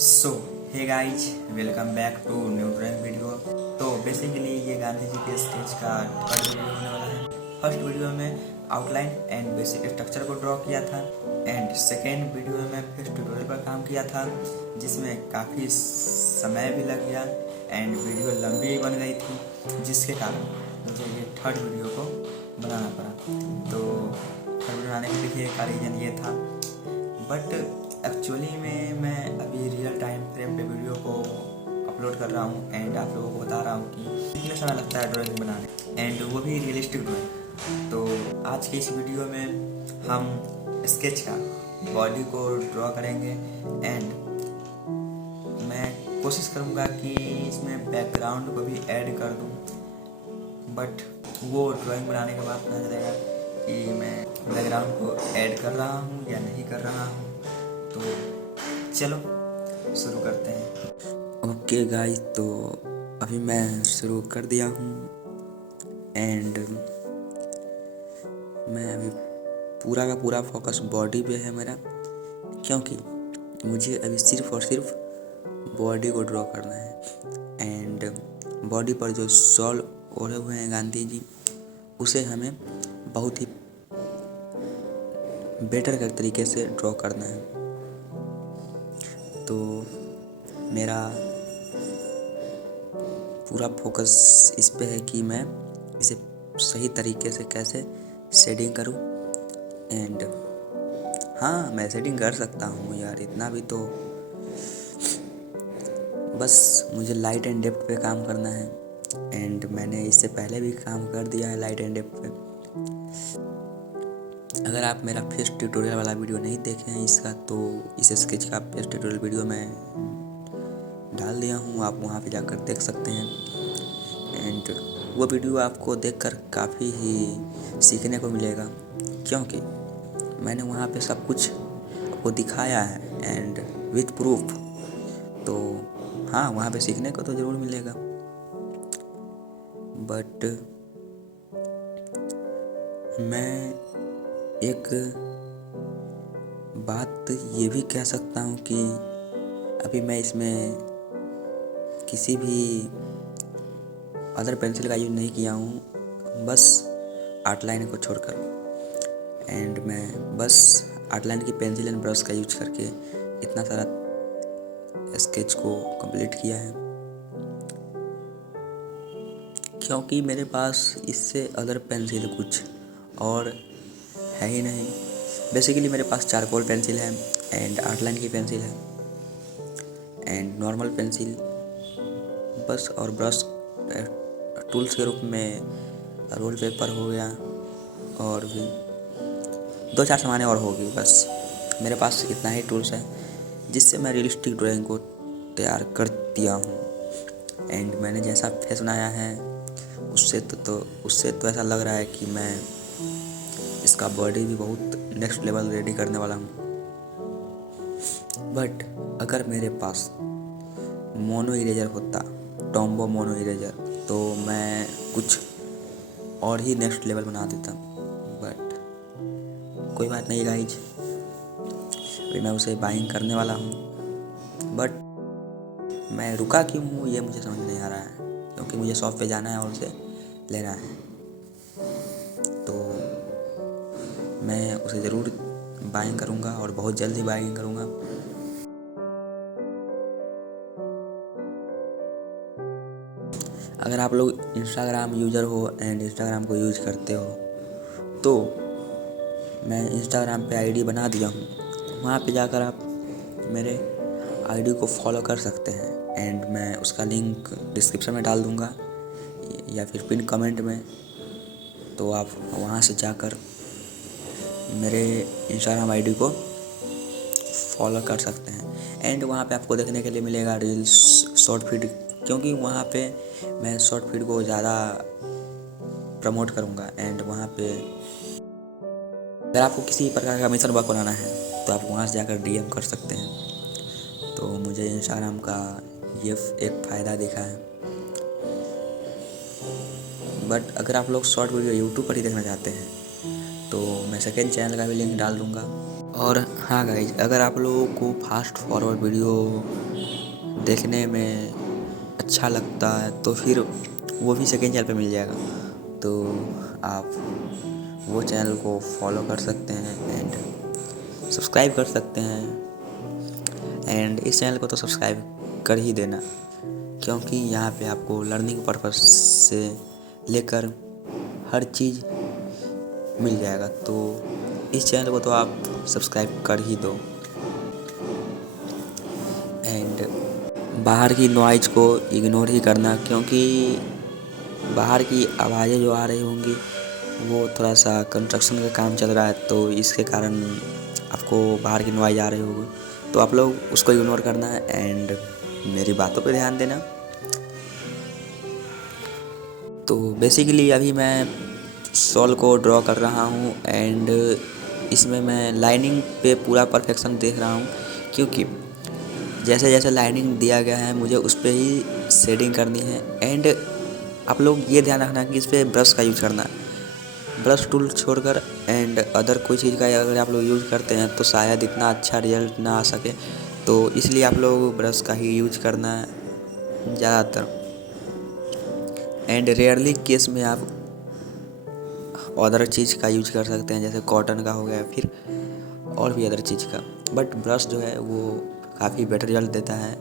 So hey guys, welcome back to new drawing video. तो basically ये गांधी जी के sketch का थर्ड वीडियो होने वाला है। फर्स्ट वीडियो में आउटलाइन एंड बेसिक स्ट्रक्चर को ड्रॉ किया था एंड सेकेंड वीडियो में फिर ट्यूटोरियल पर काम किया था, जिसमें काफ़ी समय भी लग गया एंड वीडियो लंबी बन गई थी, जिसके कारण मुझे ये थर्ड वीडियो को बनाना पड़ा। तो थर्ड वीडियो बनाने के पीछे का रीज़न ये था, बट एक्चुअली में मैं अभी रियल टाइम फ्रेम पे वीडियो को अपलोड कर रहा हूँ एंड आप लोगों को बता रहा हूँ कि कितना समय लगता है ड्राइंग बनाने, एंड वो भी रियलिस्टिक ड्राइंग। तो आज के इस वीडियो में हम स्केच का बॉडी को ड्रॉ करेंगे एंड मैं कोशिश करूँगा कि इसमें बैकग्राउंड को भी ऐड कर दूँ, बट वो ड्राइंग बनाने के बाद पता चलेगा कि मैं बैकग्राउंड को ऐड कर रहा हूँ या नहीं कर रहा हूँ। तो चलो शुरू करते हैं। ओके गाइस, तो अभी मैं शुरू कर दिया हूँ एंड मैं अभी पूरा का पूरा फोकस बॉडी पे है मेरा, क्योंकि मुझे अभी सिर्फ और सिर्फ बॉडी को ड्रॉ करना है एंड बॉडी पर जो शॉल ओढ़े हुए हैं गांधी जी, उसे हमें बहुत ही बेटर के तरीके से ड्रॉ करना है। तो मेरा पूरा फोकस इस पे है कि मैं इसे सही तरीके से कैसे शेडिंग करूं एंड हाँ, मैं शेडिंग कर सकता हूँ यार, इतना भी तो, बस मुझे लाइट एंड डेप्थ पे काम करना है एंड मैंने इससे पहले भी काम कर दिया है लाइट एंड डेप्थ पे। अगर आप मेरा फेस ट्यूटोरियल वाला वीडियो नहीं देखे हैं इसका, तो इस स्केच का फेस ट्यूटोरियल वीडियो मैं डाल दिया हूँ, आप वहाँ पे जाकर देख सकते हैं एंड वो वीडियो आपको देखकर काफ़ी ही सीखने को मिलेगा, क्योंकि मैंने वहाँ पे सब कुछ आपको दिखाया है एंड विथ प्रूफ। तो हाँ, वहाँ पे सीखने को तो ज़रूर मिलेगा, बट मैं एक बात ये भी कह सकता हूँ कि अभी मैं इसमें किसी भी अदर पेंसिल का यूज़ नहीं किया हूँ, बस आउटलाइन को छोड़कर, एंड मैं बस आउटलाइन की पेंसिल एंड ब्रश का यूज करके इतना सारा स्केच को कंप्लीट किया है, क्योंकि मेरे पास इससे अदर पेंसिल कुछ और है ही नहीं। बेसिकली मेरे पास चारकोल पेंसिल है एंड आउटलाइन की पेंसिल है एंड नॉर्मल पेंसिल बस, और ब्रश टूल्स के रूप में रोल पेपर हो गया और भी 2-4 सामानें और होगी। बस मेरे पास इतना ही टूल्स है जिससे मैं रियलिस्टिक ड्राइंग को तैयार कर दिया हूँ एंड मैंने जैसा फेस बनाया है उससे तो ऐसा लग रहा है कि मैं इसका बॉडी भी बहुत नेक्स्ट लेवल रेडी करने वाला हूँ। बट अगर मेरे पास मोनो इरेजर होता, टॉम्बो मोनो इरेजर, तो मैं कुछ और ही नेक्स्ट लेवल बना देता, बट कोई बात नहीं गाइज, अभी मैं उसे बाइंग करने वाला हूँ। बट मैं रुका क्यों हूँ ये मुझे समझ नहीं आ रहा है, क्योंकि मुझे शॉप पे जाना है और उसे लेना है, तो मैं उसे ज़रूर बाइंग करूँगा और बहुत जल्दी बाइंग करूँगा। अगर आप लोग इंस्टाग्राम यूज़र हो एंड इंस्टाग्राम को यूज करते हो, तो मैं इंस्टाग्राम पे आईडी बना दिया हूँ, वहाँ पे जाकर आप मेरे आईडी को फॉलो कर सकते हैं एंड मैं उसका लिंक डिस्क्रिप्शन में डाल दूँगा या फिर पिन कमेंट में, तो आप वहाँ से जाकर मेरे इंस्टाग्राम आईडी को फॉलो कर सकते हैं एंड वहाँ पे आपको देखने के लिए मिलेगा रील्स, शॉर्ट फीड, क्योंकि वहाँ पे मैं शॉर्ट फीड को ज़्यादा प्रमोट करूँगा एंड वहाँ पे अगर आपको किसी प्रकार का मिशन वर्क बनाना है तो आप वहाँ से जाकर डीएम कर सकते हैं। तो मुझे इंस्टाग्राम का ये एक फ़ायदा दिखा है। बट अगर आप लोग शॉर्ट वीडियो यूट्यूब पर ही देखना चाहते हैं तो मैं सेकेंड चैनल का भी लिंक डाल दूँगा और हाँ गाइज, अगर आप लोगों को फास्ट फॉरवर्ड वीडियो देखने में अच्छा लगता है तो फिर वो भी सेकेंड चैनल पे मिल जाएगा, तो आप वो चैनल को फॉलो कर सकते हैं एंड सब्सक्राइब कर सकते हैं। एंड इस चैनल को तो सब्सक्राइब कर ही देना, क्योंकि यहाँ पे आपको लर्निंग पर्पस से लेकर हर चीज़ मिल जाएगा, तो इस चैनल को तो आप सब्सक्राइब कर ही दो। एंड बाहर की नॉइज़ को इग्नोर ही करना, क्योंकि बाहर की आवाज़ें जो आ रही होंगी वो थोड़ा सा कंस्ट्रक्शन का काम चल रहा है, तो इसके कारण आपको बाहर की नॉइज़ आ रही होगी, तो आप लोग उसको इग्नोर करना है एंड मेरी बातों पे ध्यान देना। तो बेसिकली अभी मैं सॉल को ड्रॉ कर रहा हूँ एंड इसमें मैं लाइनिंग पे पूरा परफेक्शन देख रहा हूँ, क्योंकि जैसे जैसे लाइनिंग दिया गया है मुझे उस पर ही शेडिंग करनी है। एंड आप लोग ये ध्यान रखना कि इस पर ब्रश का यूज़ करना, ब्रश टूल छोड़कर एंड अदर कोई चीज़ का अगर आप लोग यूज़ करते हैं तो शायद इतना अच्छा रिजल्ट ना आ सके, तो इसलिए आप लोग ब्रश का ही यूज करना है ज़्यादातर। एंड रेयरली केस में आप अदर चीज़ का यूज कर सकते हैं, जैसे कॉटन का हो गया फिर और भी अदर चीज़ का, बट ब्रश जो है वो काफ़ी बेटर रिजल्ट देता है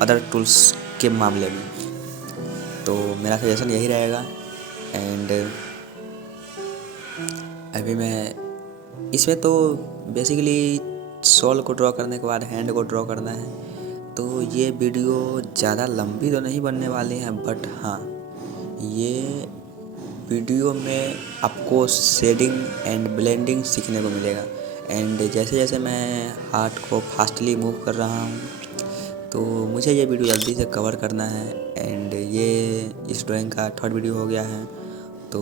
अदर टूल्स के मामले में, तो मेरा सजेशन यही रहेगा। एंड अभी मैं इसमें तो बेसिकली सॉल को ड्रॉ करने के बाद हैंड को ड्रॉ करना है, तो ये वीडियो ज़्यादा लंबी तो नहीं बनने वाली है, बट हाँ ये वीडियो में आपको शेडिंग एंड ब्लेंडिंग सीखने को मिलेगा। एंड जैसे जैसे मैं हार्ट को फास्टली मूव कर रहा हूँ तो मुझे ये वीडियो जल्दी से कवर करना है। एंड ये इस ड्राइंग का 3rd वीडियो हो गया है, तो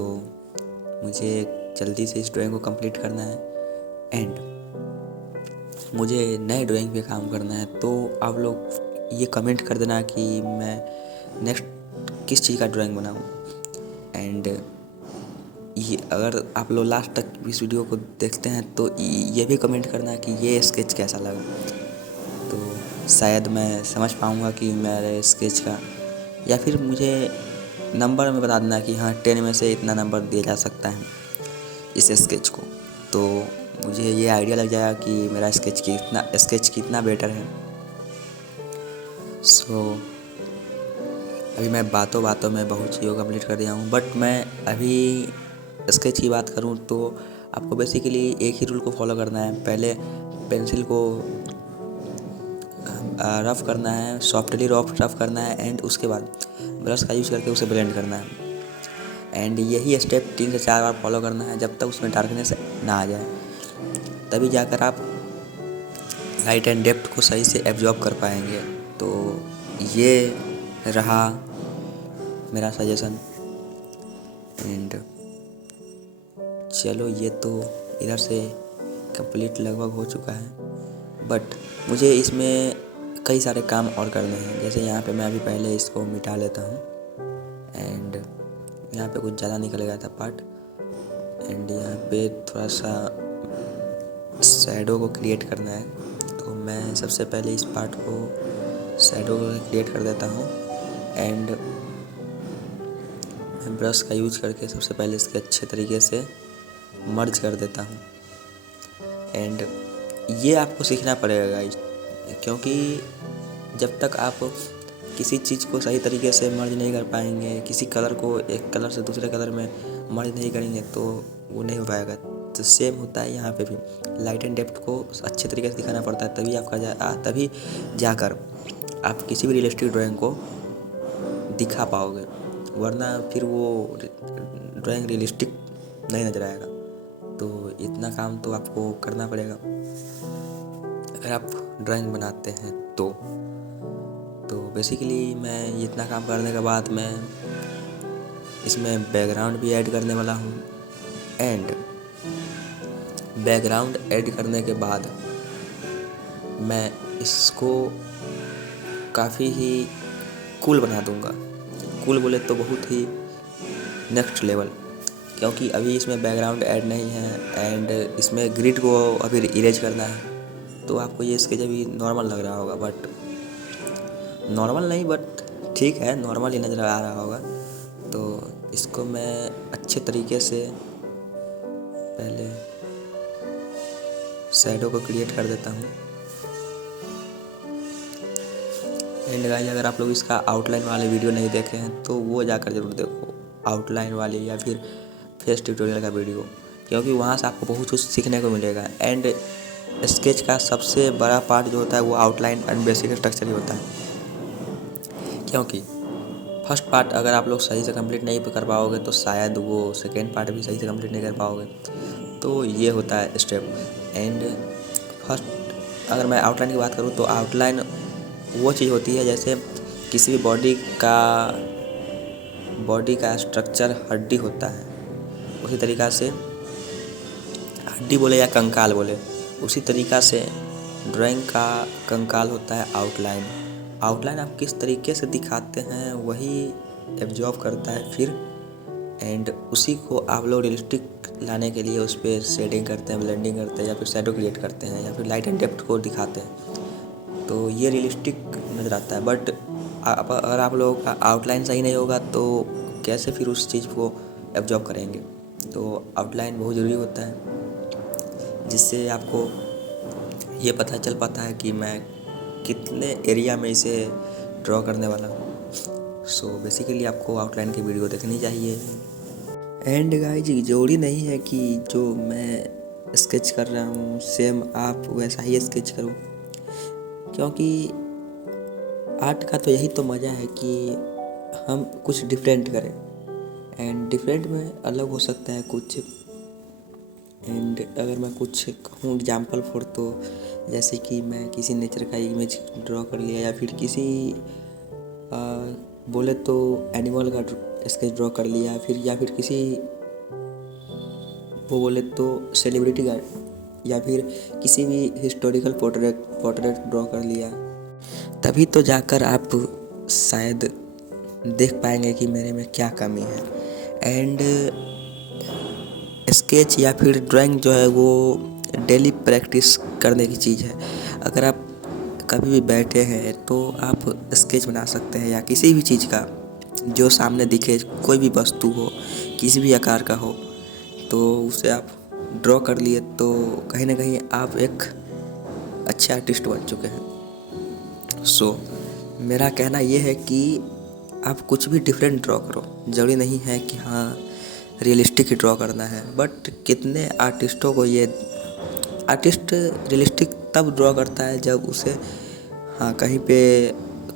मुझे जल्दी से इस ड्राइंग को कंप्लीट करना है एंड मुझे नए ड्राइंग पे काम करना है। तो आप लोग ये कमेंट कर देना कि मैं नेक्स्ट किस चीज़ का ड्राइंग बनाऊँ। एंड ये अगर आप लोग लास्ट तक इस वीडियो को देखते हैं तो ये भी कमेंट करना कि ये स्केच कैसा लगा, तो शायद मैं समझ पाऊँगा कि मेरे स्केच का, या फिर मुझे नंबर में बता देना कि हाँ 10 में से इतना नंबर दिया जा सकता है इस स्केच को, तो मुझे ये आइडिया लग जाएगा कि मेरा स्केच कितना बेटर है। सो अभी मैं बातों बातों में बहुत चीज़ों कंप्लीट कर दिया हूँ, बट मैं अभी स्केच की बात करूँ तो आपको बेसिकली एक ही रूल को फॉलो करना है। पहले पेंसिल को रफ़ करना है, सॉफ्टली रफ़ करना है एंड उसके बाद ब्रश का यूज़ करके उसे ब्लेंड करना है। एंड यही स्टेप 3 से 4 बार फॉलो करना है जब तक उसमें डार्कनेस ना आ जाए, तभी जाकर आप लाइट एंड डेप्थ को सही से एब्जॉर्ब कर पाएंगे। तो ये रहा मेरा सजेशन। एंड चलो ये तो इधर से कंप्लीट लगभग हो चुका है, बट मुझे इसमें कई सारे काम और करने हैं। जैसे यहाँ पे मैं अभी पहले इसको मिटा लेता हूँ एंड यहाँ पे कुछ ज़्यादा निकल गया था पार्ट, एंड यहाँ पे थोड़ा सा शैडो को क्रिएट करना है, तो मैं सबसे पहले इस पार्ट को शैडो को क्रिएट कर देता हूँ। एंड मैं ब्रश का यूज करके सबसे पहले इसके अच्छे तरीके से मर्ज कर देता हूँ। एंड ये आपको सीखना पड़ेगा गाइस, क्योंकि जब तक आप किसी चीज़ को सही तरीके से मर्ज नहीं कर पाएंगे, किसी कलर को एक कलर से दूसरे कलर में मर्ज नहीं करेंगे तो वो नहीं हो पाएगा। तो सेम होता है यहाँ पे भी, लाइट एंड डेप्थ को अच्छे तरीके से दिखाना पड़ता है, तभी जाकर आप किसी भी रियलिस्टिक ड्राइंग को दिखा पाओगे, वरना फिर वो ड्राइंग रियलिस्टिक नहीं नज़र आएगा। तो इतना काम तो आपको करना पड़ेगा अगर आप ड्राइंग बनाते हैं तो बेसिकली मैं इतना काम करने के बाद मैं इसमें बैकग्राउंड भी ऐड करने वाला हूँ। एंड बैकग्राउंड ऐड करने के बाद मैं इसको काफ़ी ही कूल बना दूँगा। कूल बोले तो बहुत ही नेक्स्ट लेवल, क्योंकि अभी इसमें बैकग्राउंड ऐड नहीं है एंड इसमें ग्रिड को अभी इरेज करना है। तो आपको ये स्केच अभी नॉर्मल लग रहा होगा, बट नॉर्मल नहीं, बट ठीक है, नॉर्मल ही नज़र आ रहा होगा। तो इसको मैं अच्छे तरीके से पहले शैडो को क्रिएट कर देता हूँ। एंड गाइस, अगर आप लोग इसका आउटलाइन वाले वीडियो नहीं देखे हैं तो वो जाकर ज़रूर देखो, आउटलाइन वाले या फिर फेस ट्यूटोरियल का वीडियो, क्योंकि वहाँ से आपको बहुत कुछ सीखने को मिलेगा। एंड स्केच का सबसे बड़ा पार्ट जो होता है वो आउटलाइन एंड बेसिक स्ट्रक्चर ही होता है, क्योंकि फर्स्ट पार्ट अगर आप लोग सही से कंप्लीट नहीं कर पाओगे तो शायद वो सेकेंड पार्ट भी सही से कंप्लीट नहीं कर पाओगे। तो ये होता है स्टेप। एंड फर्स्ट अगर मैं आउटलाइन की बात करूँ तो आउटलाइन वो चीज़ होती है जैसे किसी भी बॉडी का स्ट्रक्चर हड्डी होता है, उसी तरीक़ा से हड्डी बोले या कंकाल बोले, उसी तरीक़ा से ड्राइंग का कंकाल होता है आउटलाइन। आउटलाइन आप किस तरीके से दिखाते हैं वही एब्जॉर्ब करता है फिर, एंड उसी को आप लोग रियलिस्टिक लाने के लिए उस पर शेडिंग करते हैं, ब्लेंडिंग करते हैं, या फिर शैडो क्रिएट करते हैं, या फिर लाइट एंड डेप्थ को दिखाते हैं। तो ये रियलिस्टिक नज़र आता है। बट अगर आप लोगों का आउटलाइन सही नहीं होगा तो कैसे फिर उस चीज़ को एब्जॉर्ब करेंगे। तो आउटलाइन बहुत ज़रूरी होता है, जिससे आपको ये पता चल पाता है कि मैं कितने एरिया में इसे ड्रॉ करने वाला हूँ। सो बेसिकली आपको आउटलाइन की वीडियो देखनी चाहिए। एंड गाइस, ज़रूरी नहीं है कि जो मैं स्केच कर रहा हूँ सेम आप वैसा ही स्केच करो, क्योंकि आर्ट का तो यही तो मज़ा है कि हम कुछ डिफरेंट करें। एंड डिफरेंट में अलग हो सकता है कुछ। एंड अगर मैं कुछ कहूँ एग्जाम्पल फॉर, तो जैसे कि मैं किसी नेचर का इमेज ड्रॉ कर लिया, या फिर किसी बोले तो एनिमल का स्केच ड्रॉ कर लिया, या फिर किसी वो बोले तो सेलिब्रिटी का, या फिर किसी भी हिस्टोरिकल पोर्ट्रेट ड्रॉ कर लिया, तभी तो जाकर आप शायद देख पाएंगे कि मेरे में क्या कमी है। एंड स्केच या फिर ड्राइंग जो है वो डेली प्रैक्टिस करने की चीज़ है। अगर आप कभी भी बैठे हैं तो आप स्केच बना सकते हैं, या किसी भी चीज़ का जो सामने दिखे, कोई भी वस्तु हो, किसी भी आकार का हो, तो उसे आप ड्रॉ कर लिए तो कहीं ना कहीं आप एक अच्छे आर्टिस्ट बन चुके हैं। सो मेरा कहना ये है कि आप कुछ भी डिफरेंट ड्रॉ करो, ज़रूरी नहीं है कि हाँ रियलिस्टिक ही ड्रॉ करना है। बट कितने आर्टिस्टों को ये आर्टिस्ट रियलिस्टिक तब ड्रॉ करता है जब उसे हाँ कहीं पे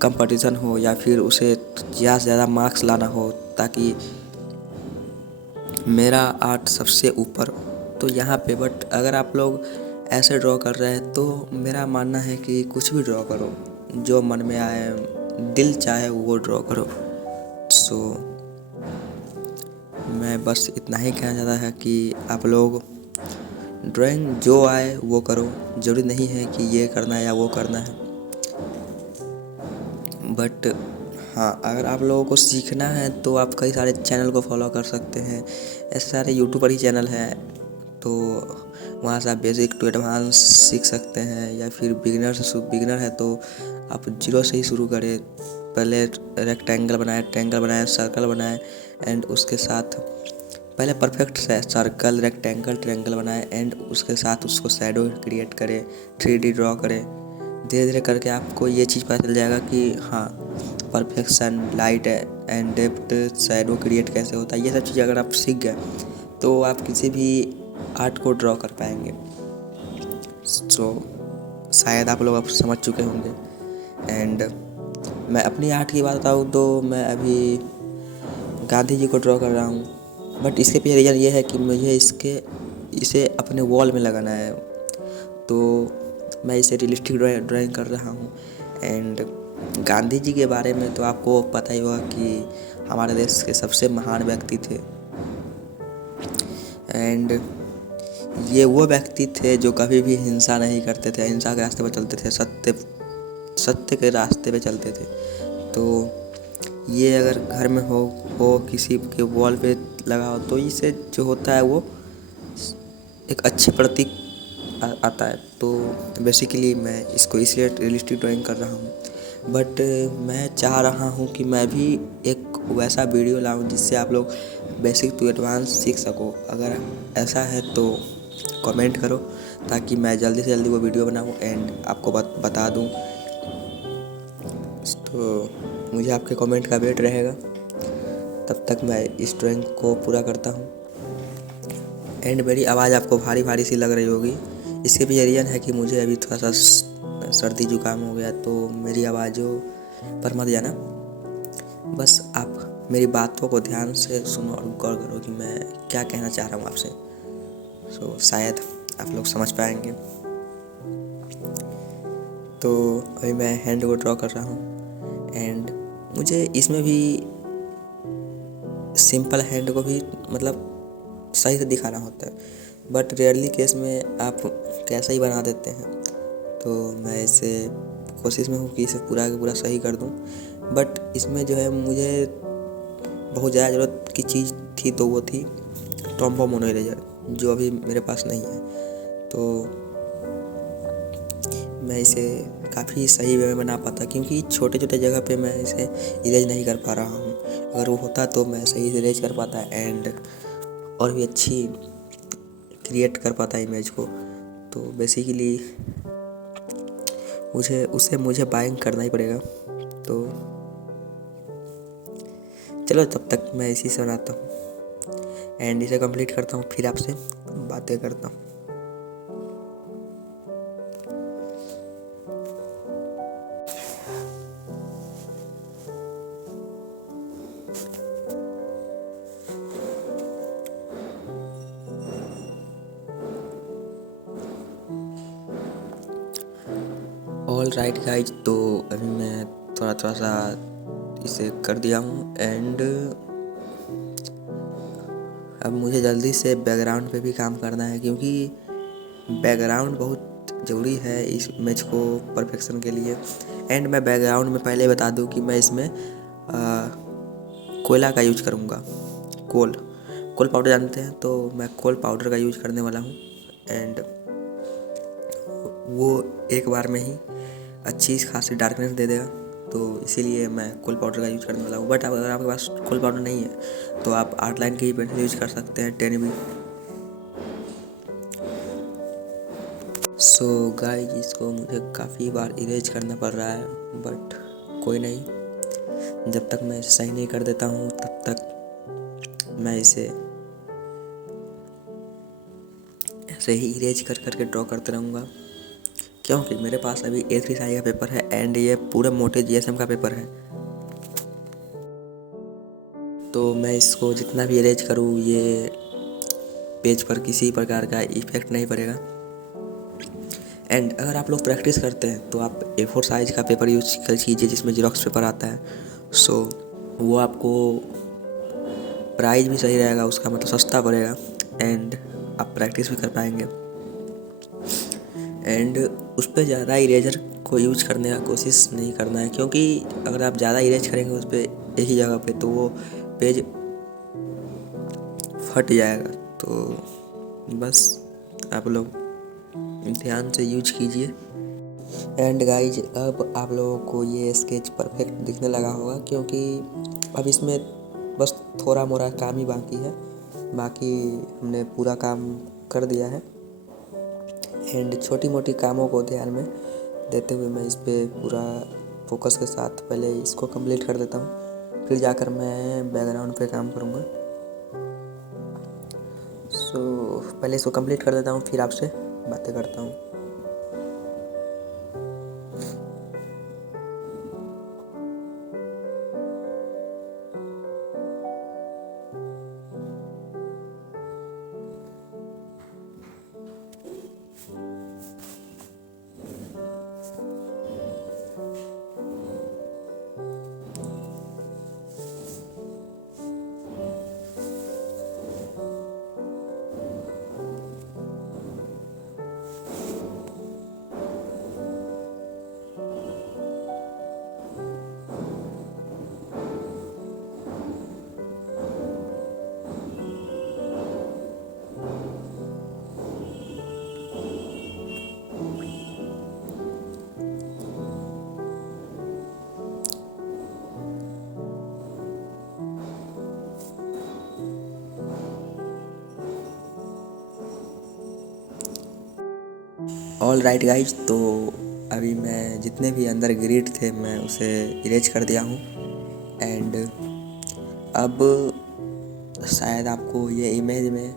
कंपटीशन हो, या फिर उसे ज़्यादा से ज़्यादा मार्क्स लाना हो ताकि मेरा आर्ट सबसे ऊपर। तो यहाँ पे बट अगर आप लोग ऐसे ड्रॉ कर रहे हैं तो मेरा मानना है कि कुछ भी ड्रॉ करो, जो मन में आए, दिल चाहे वो ड्रॉ करो। सो मैं बस इतना ही कहना चाहता है कि आप लोग ड्राइंग जो आए वो करो, ज़रूरी नहीं है कि ये करना है या वो करना है। बट हाँ, अगर आप लोगों को सीखना है तो आप कई सारे चैनल को फॉलो कर सकते हैं। ऐसे सारे यूट्यूब पर ही चैनल हैं, तो वहाँ से आप बेसिक टू एडवांस सीख सकते हैं। या फिर बिगिनर है तो आप जीरो से ही शुरू करें। पहले रेक्टेंगल बनाए, ट्रायंगल बनाए, सर्कल बनाए, एंड उसके साथ पहले परफेक्ट सर्कल, रेक्टेंगल, ट्रायंगल बनाए, एंड उसके साथ उसको शैडो क्रिएट करें, 3D ड्रॉ करें। धीरे धीरे करके आपको ये चीज़ पता चल जाएगा कि हाँ perfection, light and depth, shadow create कैसे होता है। ये सब चीज़ अगर आप सीख गए तो आप किसी भी आर्ट को ड्रॉ कर पाएंगे। सो शायद आप लोग अब समझ चुके होंगे। एंड मैं अपनी आर्ट की बात बताऊँ तो मैं अभी गांधी जी को ड्रॉ कर रहा हूँ, बट इसके पीछे रीज़न ये है कि मुझे इसे अपने वॉल में लगाना है, तो मैं इसे रियलिस्टिक ड्राइंग कर रहा हूँ। एंड गांधी जी के बारे में तो आपको पता ही होगा कि हमारे देश के सबसे महान व्यक्ति थे। एंड ये वो व्यक्ति थे जो कभी भी हिंसा नहीं करते थे, अहिंसा के रास्ते पर चलते थे, सत्य के रास्ते पे चलते थे। तो ये अगर घर में हो किसी के वॉल पे लगा हो, तो इससे जो होता है वो एक अच्छी प्रतीक आता है। तो बेसिकली मैं इसको इसलिए रियलिस्टिक ड्राइंग कर रहा हूँ। बट मैं चाह रहा हूँ कि मैं भी एक वैसा वीडियो लाऊं जिससे आप लोग बेसिक टू एडवांस सीख सको। अगर ऐसा है तो कमेंट करो, ताकि मैं जल्दी से जल्दी वो वीडियो बनाऊं एंड आपको बता दूं। तो मुझे आपके कमेंट का वेट रहेगा, तब तक मैं इस ड्राइंग को पूरा करता हूं। एंड मेरी आवाज़ आपको भारी भारी सी लग रही होगी, इसके भी रीज़न है कि मुझे अभी थोड़ा सा सर्दी जुकाम हो गया, तो मेरी आवाज़ों पर मत जाना। बस आप मेरी बातों को ध्यान से सुनो और गौर करो कि मैं क्या कहना चाह रहा हूँ आपसे। शायद आप लोग समझ पाएंगे। तो अभी मैं हैंड को ड्रॉ कर रहा हूँ एंड मुझे इसमें भी सिंपल हैंड को भी मतलब सही से दिखाना होता है, बट रेयरली केस में आप कैसा ही बना देते हैं। तो मैं इसे कोशिश में हूँ कि इसे पूरा का पूरा सही कर दूँ, बट इसमें जो है मुझे बहुत ज़्यादा ज़रूरत की चीज़ थी, तो वो थी टॉम्बो मोनो इरेजर, जो अभी मेरे पास नहीं है। तो मैं इसे काफ़ी सही वे में बना पाता, क्योंकि छोटे छोटे जगह पे मैं इसे इरेज नहीं कर पा रहा हूँ। अगर वो होता तो मैं सही से इरेज कर पाता एंड और भी अच्छी क्रिएट कर पाता इमेज को। तो बेसिकली मुझे बाइंग करना ही पड़ेगा। तो चलो, तब तक मैं इसी से बनाता हूँ एंड इसे कंप्लीट करता हूँ, फिर आपसे बातें करता हूँ। ऑल राइट गाइज, तो अभी मैं थोड़ा सा इसे कर दिया हूँ एंड अब मुझे जल्दी से बैकग्राउंड पे भी काम करना है, क्योंकि बैकग्राउंड बहुत ज़रूरी है इस इमेज को परफेक्शन के लिए। एंड मैं बैकग्राउंड में पहले बता दूं कि मैं इसमें कोयला का यूज करूँगा। कोल पाउडर जानते हैं, तो मैं कोल पाउडर का यूज करने वाला हूँ एंड वो एक बार में ही अच्छी खासी डार्कनेस दे देगा। तो इसीलिए मैं कोल पाउडर का यूज करने वाला हूँ। बट अगर आपके पास कोल पाउडर नहीं है तो आप आउटलाइन की पेंसिल यूज कर सकते हैं 10B। सो गाइस, इसको मुझे काफ़ी बार इरेज करना पड़ रहा है, बट कोई नहीं, जब तक मैं इसे सही नहीं कर देता हूँ तब तक मैं इसे ऐसे ही इरेज कर करके ड्रॉ करते रहूँगा, क्योंकि मेरे पास अभी A3 साइज का पेपर है एंड ये पूरे मोटे GSM का पेपर है। तो मैं इसको जितना भी इरेज करूँ, ये पेज पर किसी प्रकार का इफेक्ट नहीं पड़ेगा। एंड अगर आप लोग प्रैक्टिस करते हैं तो आप A4 साइज का पेपर यूज कर कीजिए, जिसमें जेरॉक्स पेपर आता है। सो वो आपको प्राइस भी सही रहेगा उसका, मतलब सस्ता पड़ेगा एंड आप प्रैक्टिस भी कर पाएंगे। एंड उस पर ज़्यादा इरेजर को यूज करने का कोशिश नहीं करना है, क्योंकि अगर आप ज़्यादा इरेज करेंगे उस पर एक ही जगह पे, तो वो पेज फट जाएगा। तो बस आप लोग ध्यान से यूज कीजिए। एंड गाइज, अब आप लोगों को ये स्केच परफेक्ट दिखने लगा होगा, क्योंकि अब इसमें बस थोड़ा मोड़ा काम ही बाकी है, बाकी हमने पूरा काम कर दिया है। एंड छोटी मोटी कामों को ध्यान में देते हुए मैं इस पर पूरा फोकस के साथ पहले इसको कंप्लीट कर देता हूँ, फिर जाकर मैं बैकग्राउंड पे काम करूँगा। सो पहले इसको कंप्लीट कर देता हूँ, फिर आपसे बातें करता हूँ। ऑल राइट गाइज, तो अभी मैं जितने भी अंदर ग्रिड थे मैं उसे इरेज कर दिया हूँ। एंड अब शायद आपको ये इमेज में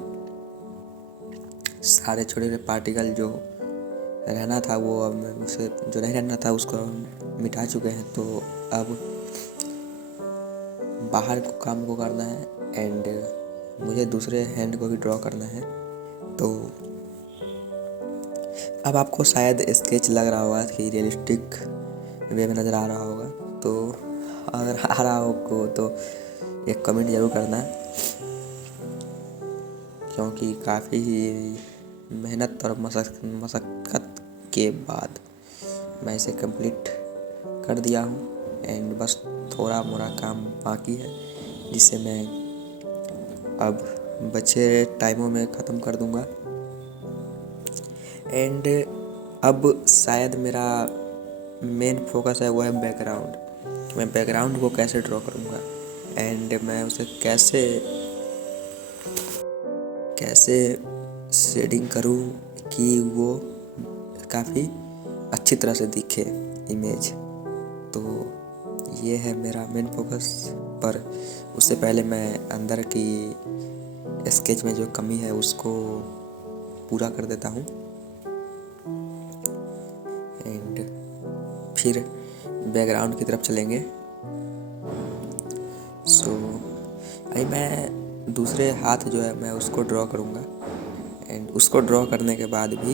सारे छोटे छोटे पार्टिकल जो रहना था वो अब उसे जो नहीं रहना था उसको मिटा चुके हैं। तो अब बाहर को काम को करना है एंड मुझे दूसरे हैंड को भी ड्रॉ करना है। तो अब आपको शायद स्केच लग रहा होगा कि रियलिस्टिक वे में नज़र आ रहा होगा। तो अगर आ रहा हो को तो एक कमेंट ज़रूर करना, क्योंकि काफ़ी मेहनत और मशक्क़त के बाद मैं इसे कंप्लीट कर दिया हूँ। एंड बस थोड़ा मोड़ा काम बाकी है जिसे मैं अब बचे टाइमों में ख़त्म कर दूँगा। एंड अब शायद मेरा मेन फोकस है वो है बैकग्राउंड। मैं बैकग्राउंड को कैसे ड्रॉ करूँगा एंड मैं उसे कैसे शेडिंग करूँ कि वो काफ़ी अच्छी तरह से दिखे इमेज। तो ये है मेरा मेन फोकस। पर उससे पहले मैं अंदर की स्केच में जो कमी है उसको पूरा कर देता हूँ एंड फिर बैकग्राउंड की तरफ चलेंगे। सो अभी मैं दूसरे हाथ जो है मैं उसको ड्रॉ करूँगा एंड उसको ड्रॉ करने के बाद भी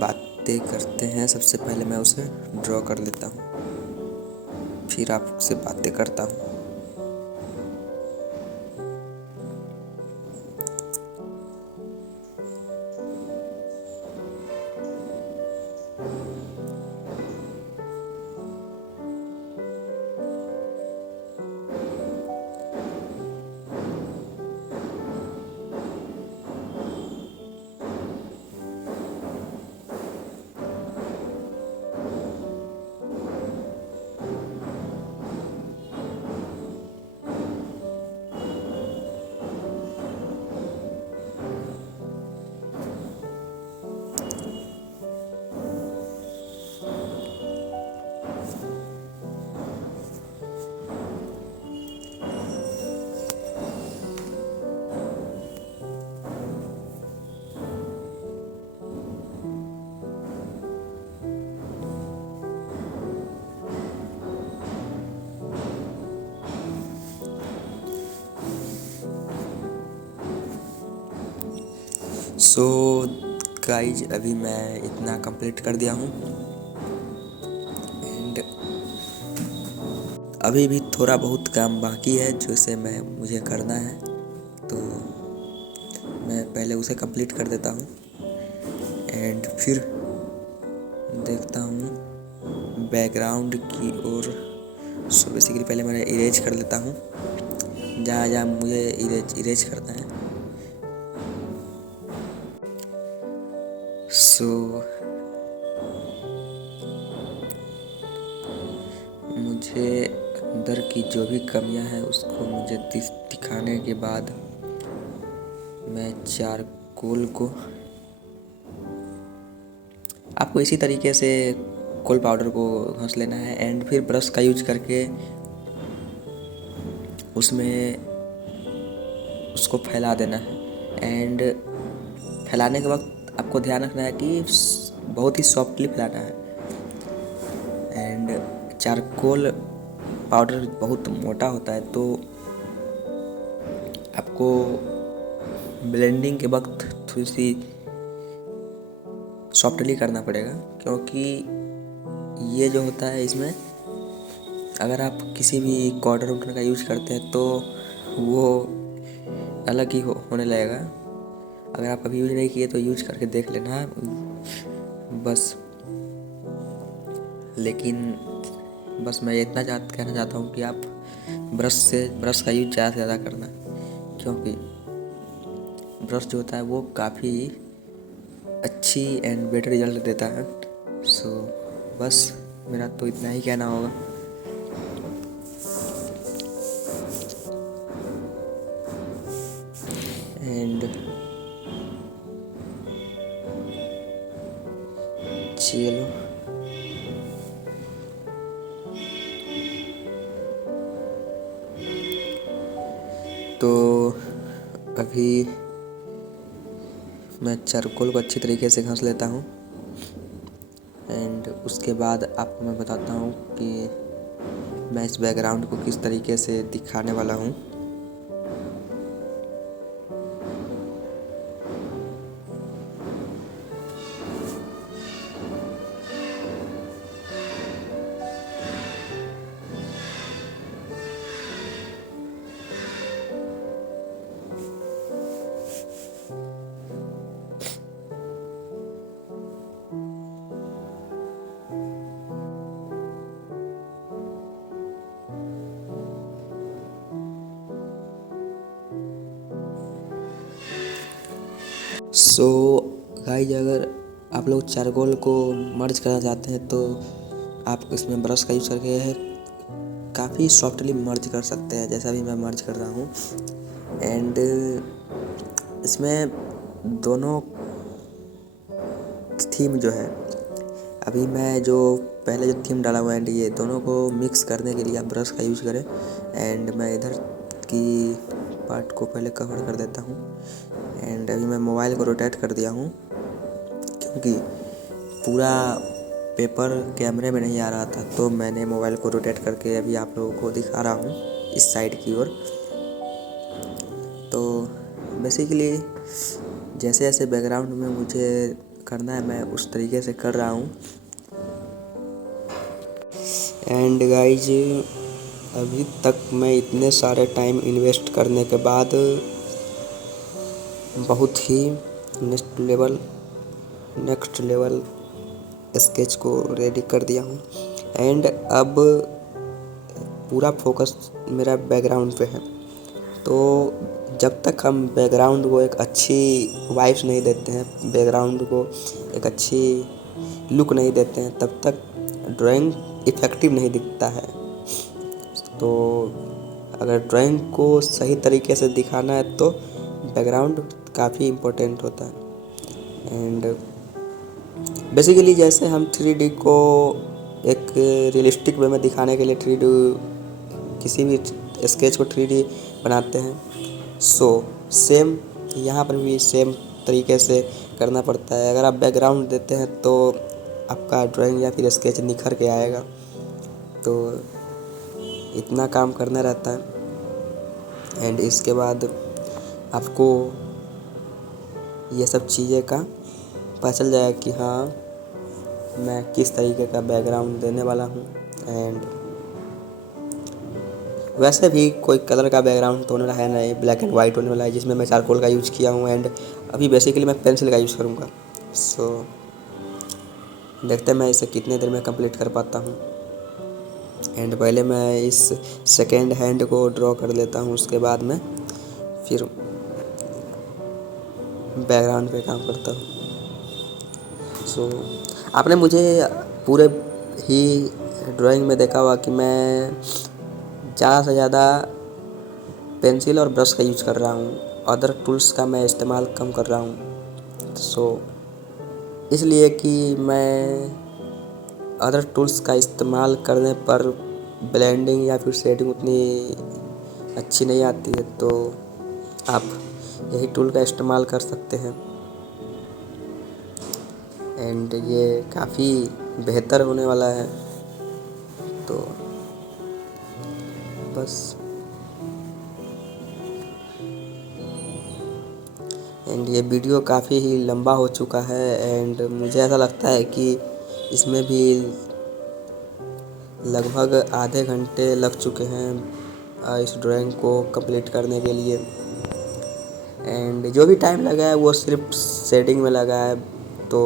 बातें करते हैं। सबसे पहले मैं उसे ड्रॉ कर लेता हूँ, फिर आपसे बातें करता हूँ। सो गाइज अभी मैं इतना कंप्लीट कर दिया हूँ एंड अभी भी थोड़ा बहुत काम बाकी है जिसे मुझे करना है। तो मैं पहले उसे कंप्लीट कर देता हूँ एंड फिर देखता हूँ बैकग्राउंड की ओर। सो बेसिकली पहले मैं इरेज कर लेता हूँ जहाँ जहाँ मुझे इरेज करना है। सो मुझे अंदर की जो भी कमियां हैं उसको मुझे दिखाने के बाद मैं चारकोल को आपको इसी तरीके से कोल पाउडर को घस लेना है एंड फिर ब्रश का यूज करके उसमें उसको फैला देना है। एंड फैलाने के वक्त आपको ध्यान रखना है कि बहुत ही सॉफ्टली फैलाना है। एंड चारकोल पाउडर बहुत मोटा होता है तो आपको ब्लेंडिंग के वक्त थोड़ी सी सॉफ्टली करना पड़ेगा, क्योंकि ये जो होता है इसमें अगर आप किसी भी पाउडर वाउडर का यूज करते हैं तो वो अलग ही होने लगेगा। अगर आप कभी यूज नहीं किए तो यूज करके देख लेना बस। लेकिन बस मैं इतना कहना चाहता हूँ कि आप ब्रश का यूज ज़्यादा से ज़्यादा करना, क्योंकि ब्रश जो होता है वो काफ़ी अच्छी एंड बेटर रिजल्ट देता है। सो बस मेरा तो इतना ही कहना होगा। एंड चलो तो अभी मैं चारकोल को अच्छी तरीके से घस लेता हूँ एंड उसके बाद आपको मैं बताता हूँ कि मैं इस बैकग्राउंड को किस तरीके से दिखाने वाला हूँ। सो गाइज, अगर आप लोग चारकोल को मर्ज करना चाहते हैं तो आप इसमें ब्रश का यूज़ करके काफ़ी सॉफ्टली मर्ज कर सकते हैं, जैसा भी मैं मर्ज कर रहा हूँ। एंड इसमें दोनों थीम जो है, अभी मैं जो पहले जो थीम डाला हुआ है एंड ये दोनों को मिक्स करने के लिए आप ब्रश का यूज़ करें। एंड मैं इधर की पार्ट को पहले कवर कर देता हूँ एंड अभी मैं मोबाइल को रोटेट कर दिया हूँ क्योंकि पूरा पेपर कैमरे में नहीं आ रहा था, तो मैंने मोबाइल को रोटेट करके अभी आप लोगों को दिखा रहा हूँ इस साइड की ओर। तो बेसिकली जैसे जैसे बैकग्राउंड में मुझे करना है मैं उस तरीके से कर रहा हूँ। एंड गाइज, अभी तक मैं इतने सारे टाइम इन्वेस्ट करने के बाद बहुत ही नेक्स्ट लेवल स्केच को रेडी कर दिया हूँ एंड अब पूरा फोकस मेरा बैकग्राउंड पे है। तो जब तक हम बैकग्राउंड को एक अच्छी वाइब्स नहीं देते हैं, बैकग्राउंड को एक अच्छी लुक नहीं देते हैं, तब तक ड्राइंग इफ़ेक्टिव नहीं दिखता है। तो अगर ड्राइंग को सही तरीके से दिखाना है तो बैकग्राउंड काफ़ी इम्पोर्टेंट होता है। एंड बेसिकली जैसे हम 3D को एक रियलिस्टिक वे में दिखाने के लिए 3D किसी भी स्केच को 3D बनाते हैं, सो सेम यहाँ पर भी सेम तरीके से करना पड़ता है। अगर आप बैकग्राउंड देते हैं तो आपका ड्राइंग या फिर स्केच निखर के आएगा। तो इतना काम करना रहता है एंड इसके बाद आपको ये सब चीज़ें का पता चल जाएगा कि हाँ मैं किस तरीके का बैकग्राउंड देने वाला हूँ। एंड वैसे भी कोई कलर का बैकग्राउंड तो होने वाला है नहीं, ब्लैक एंड वाइट होने वाला है जिसमें मैं चारकोल का यूज़ किया हूँ एंड अभी बेसिकली मैं पेंसिल का यूज़ करूँगा। सो देखते हैं मैं इसे कितने देर में कंप्लीट कर पाता हूँ। एंड पहले मैं इस सेकेंड हैंड को ड्रॉ कर लेता हूँ, उसके बाद मैं फिर बैकग्राउंड पे काम करता हूँ। सो आपने मुझे पूरे ही ड्राइंग में देखा होगा कि मैं ज़्यादा से ज़्यादा पेंसिल और ब्रश का यूज़ कर रहा हूँ, अदर टूल्स का मैं इस्तेमाल कम कर रहा हूँ। सो इसलिए कि मैं अदर टूल्स का इस्तेमाल करने पर ब्लेंडिंग या फिर शेडिंग उतनी अच्छी नहीं आती है, तो आप यही टूल का इस्तेमाल कर सकते हैं एंड ये काफ़ी बेहतर होने वाला है। तो बस एंड ये वीडियो काफ़ी ही लंबा हो चुका है एंड मुझे ऐसा लगता है कि इसमें भी लगभग आधे घंटे लग चुके हैं इस ड्राइंग को कंप्लीट करने के लिए। एंड जो भी टाइम लगा है वो सिर्फ शेडिंग में लगा है। तो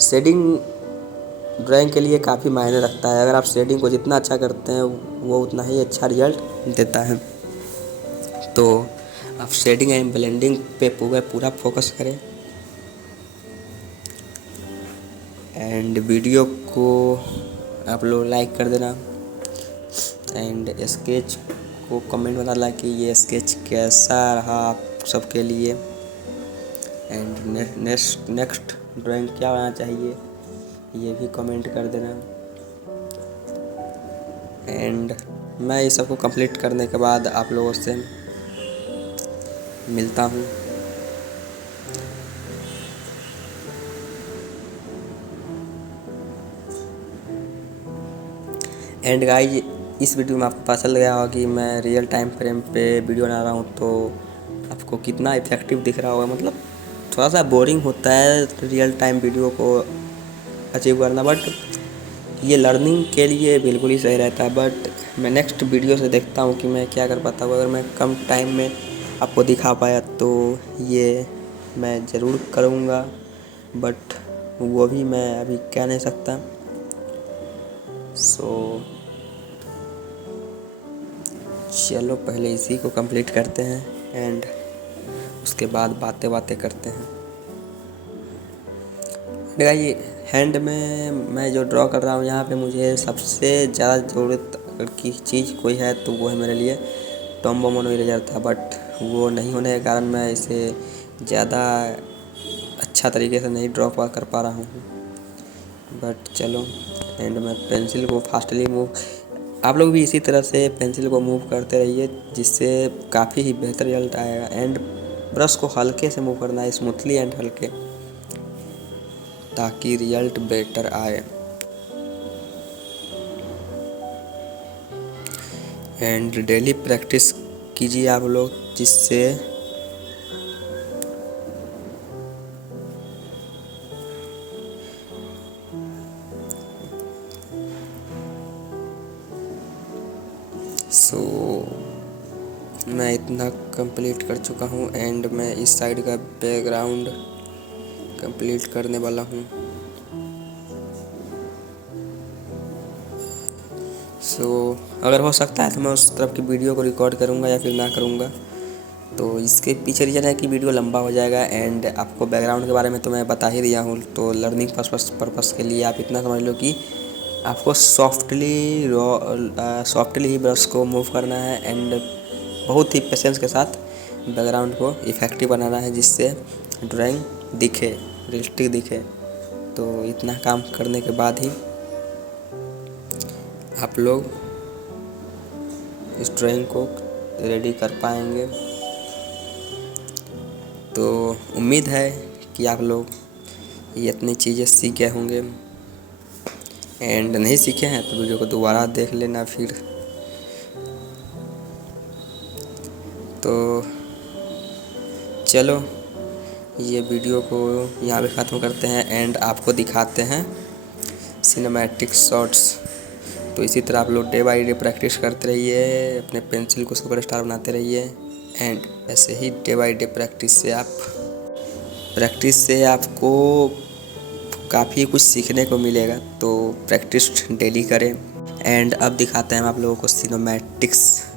शेडिंग ड्राइंग के लिए काफ़ी मायने रखता है। अगर आप शेडिंग को जितना अच्छा करते हैं वो उतना ही अच्छा रिजल्ट देता है। तो आप शेडिंग एंड ब्लेंडिंग पे पूरा फोकस करें एंड वीडियो को आप लोग लाइक कर देना एंड स्केच को कमेंट में डालना कि ये स्केच कैसा रहा आप सबके लिए एंड नेक्स्ट ड्राइंग क्या बनाना चाहिए ये भी कमेंट कर देना। एंड मैं ये सबको कंप्लीट करने के बाद आप लोगों से मिलता हूँ। एंड गाइज, इस वीडियो में आपको पता चल गया होगा कि मैं रियल टाइम फ्रेम पे वीडियो बना रहा हूँ, तो आपको कितना इफेक्टिव दिख रहा होगा। मतलब थोड़ा सा बोरिंग होता है रियल टाइम वीडियो को अचीव करना, बट ये लर्निंग के लिए बिल्कुल ही सही रहता है। बट मैं नेक्स्ट वीडियो से देखता हूँ कि मैं क्या कर पाता हूँ। अगर मैं कम टाइम में आपको दिखा पाया तो ये मैं ज़रूर करूँगा, बट वो भी मैं अभी कह नहीं सकता। सो चलो पहले इसी को कंप्लीट करते हैं एंड उसके बाद बातें करते हैं। देखा, ये हैंड में मैं जो ड्रॉ कर रहा हूँ, यहाँ पे मुझे सबसे ज़्यादा ज़रूरत की चीज़ कोई है तो वो है मेरे लिए टॉम्बो मोनो इरेजर था, बट वो नहीं होने के कारण मैं इसे ज़्यादा अच्छा तरीके से नहीं ड्रॉ कर पा रहा हूँ। बट चलो, एंड में पेंसिल को फास्टली मूव, आप लोग भी इसी तरह से पेंसिल को मूव करते रहिए, जिससे काफ़ी ही बेहतर रिजल्ट आएगा। एंड ब्रश को हल्के से मूव करना है, स्मूथली एंड हल्के, ताकि रिजल्ट बेटर आए। एंड डेली प्रैक्टिस कीजिए आप लोग, जिससे मैं इतना कंप्लीट कर चुका हूँ एंड मैं इस साइड का बैकग्राउंड कंप्लीट करने वाला हूँ। अगर हो सकता है तो मैं उस तरफ की वीडियो को रिकॉर्ड करूँगा या फिर ना करूँगा, तो इसके पीछे रीज़न है कि वीडियो लंबा हो जाएगा। एंड आपको बैकग्राउंड के बारे में तो मैं बता ही दिया हूँ, तो लर्निंग पर्पस के लिए आप इतना समझ लो कि आपको सॉफ्टली ही ब्रश को मूव करना है एंड बहुत ही पेशेंस के साथ बैकग्राउंड को इफ़ेक्टिव बनाना है, जिससे ड्राइंग दिखे, रियलिस्टिक दिखे। तो इतना काम करने के बाद ही आप लोग इस ड्राइंग को रेडी कर पाएंगे। तो उम्मीद है कि आप लोग ये इतनी चीज़ें सीखे होंगे, एंड नहीं सीखे हैं तो वीडियो को दोबारा देख लेना फिर। तो चलो, ये वीडियो को यहाँ पे ख़त्म करते हैं एंड आपको दिखाते हैं सिनेमैटिक शॉट्स। तो इसी तरह आप लोग डे बाई डे प्रैक्टिस करते रहिए, अपने पेंसिल को सुपरस्टार बनाते रहिए। एंड ऐसे ही डे बाई डे प्रैक्टिस से आपको काफ़ी कुछ सीखने को मिलेगा। तो प्रैक्टिस डेली करें। एंड अब दिखाते हैं हम आप लोगों को सिनेमैटिक्स।